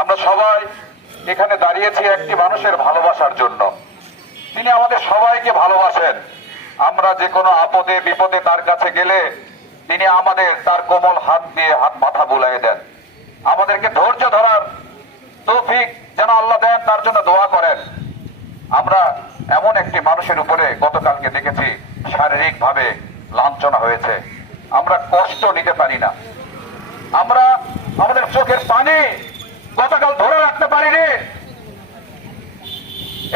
আমরা সবাই এখানে দাঁড়িয়েছি একটি মানুষের ভালোবাসার জন্য। তিনি আমাদের সবাইকে ভালোবাসেন। আমরা যে কোনো আপদে বিপদে তার কাছে গেলে তিনি আমাদের তার কোমল হাত দিয়ে হাত মাথা বুলিয়ে দেন। আমাদেরকে ধৈর্য ধরার তৌফিক যেন আল্লাহ দেন, তার জন্য দোয়া করেন। আমরা এমন একটি মানুষের উপরে গতকালকে দেখেছি শারীরিকভাবে লাঞ্ছনা হয়েছে। আমরা কষ্ট নিতে পারি না, আমরা আমাদের চোখের পানি গতকাল ধরে রাখতে পারিনি।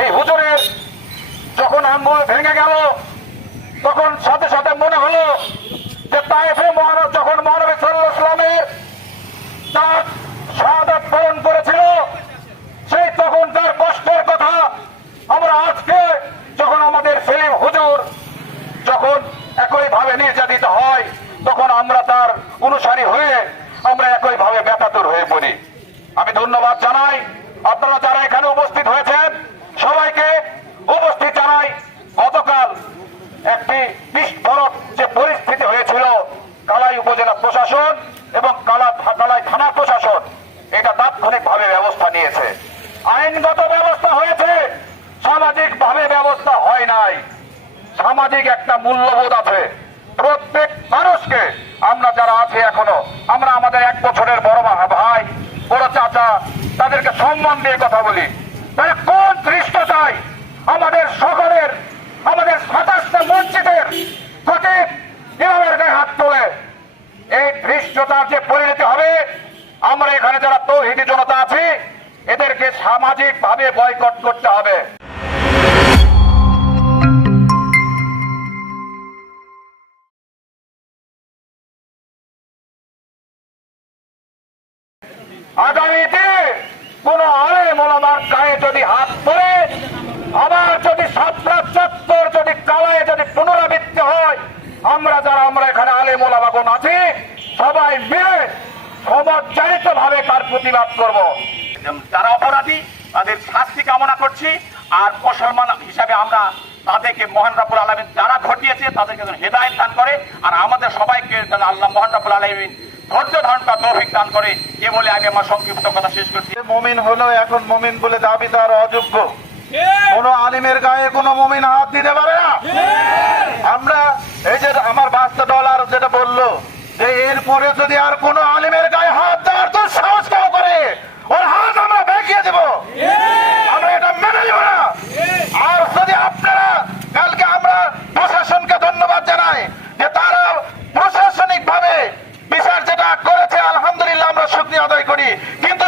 এই হুজুরের যখন আঙ্গুল ভেঙে গেল তখন সাথে সাথে মনে হলো যে তায়েফে যখন মহানবী সাল্লাল্লাহু আলাইহি ওয়াসাল্লামের তার শাহাদাত বরণ করেছিল সেই তখনকার কষ্টের কথা আমরা আজকে যখন আমাদের সেলিম হুজুর যখন একইভাবে নির্যাতিত হয় তখন আমরা তার অনুসারী হয়ে আমরা একইভাবে ব্যথাতুর হয়ে পড়ি। আমি ধন্যবাদ জানাই আপনারা যারা এখানে উপস্থিত হয়েছেন, সবাইকে উপস্থিত জানাই। গতকাল একটি বিস্ফোরক যে পরিস্থিতি হয়েছিল, কালাই উপজেলা প্রশাসন এবং কালাই থানা প্রশাসন এটা তাৎক্ষণিকভাবে ব্যবস্থা নিয়েছে, আইনগত ব্যবস্থা হয়েছে, সামাজিকভাবে ব্যবস্থা হয় নাই। সামাজিক একটা মূল্যবোধ আছে, প্রত্যেক মানুষকে আমরা যারা আছি এখনো আমরা আমাদের 1 বছরের বড় ভাই বড় চাচা তাদেরকে সম্মান দিয়ে কথা বলি। তাহলে কোন ধৃষ্টতায় আমাদের সকলের আমাদের 27টা মসজিদের খতিব ইমামের গায়ে হাত তোলে? এই ধৃষ্টতার যে পরিণতি হবে, আমরা এখানে যারা তৌহিদি জনতা আছি এদেরকে সামাজিকভাবে বয়কট করতে হবে। আগামীতে কোন আলেম ওলামার গায়ে যদি হাত পড়ে, আবার যদি শাপলা চত্বর যদি কালায় যদি পুনরাবৃত্তি হয়, আমরা এখানে আলেম ওলামাগণ আছি সবাই মিলে সমজ্জানিত ভাবে তার প্রতিবাদ করব। যারা অপরাধী তাদের শাস্তি কামনা করছি, আর মুসলমান হিসাবে আমরা তাদেরকে মহান রব্বুল আলামিন যারা ঘটিয়েছে তাদেরকে হেদায়েত দান করে, আর আমাদের সবাইকে আল্লাহ মহান রব্বুল আলামিন ধৈর্য ধারণ করার তৌফিক দান করে। এ বলে আমি আমার সংক্ষিপ্ত কথা শেষ করছি। মুমিন হলো এখন মুমিন বলে দাবি তার অযোগ্য। কোন আলিমের গায়ে কোন মুমিন হাত দিতে পারে না। আমরা এই যে আমার বাচ্চা ডলার যেটা বললো যে এরপরে যদি আর কোন আলিমের গায়ে হাত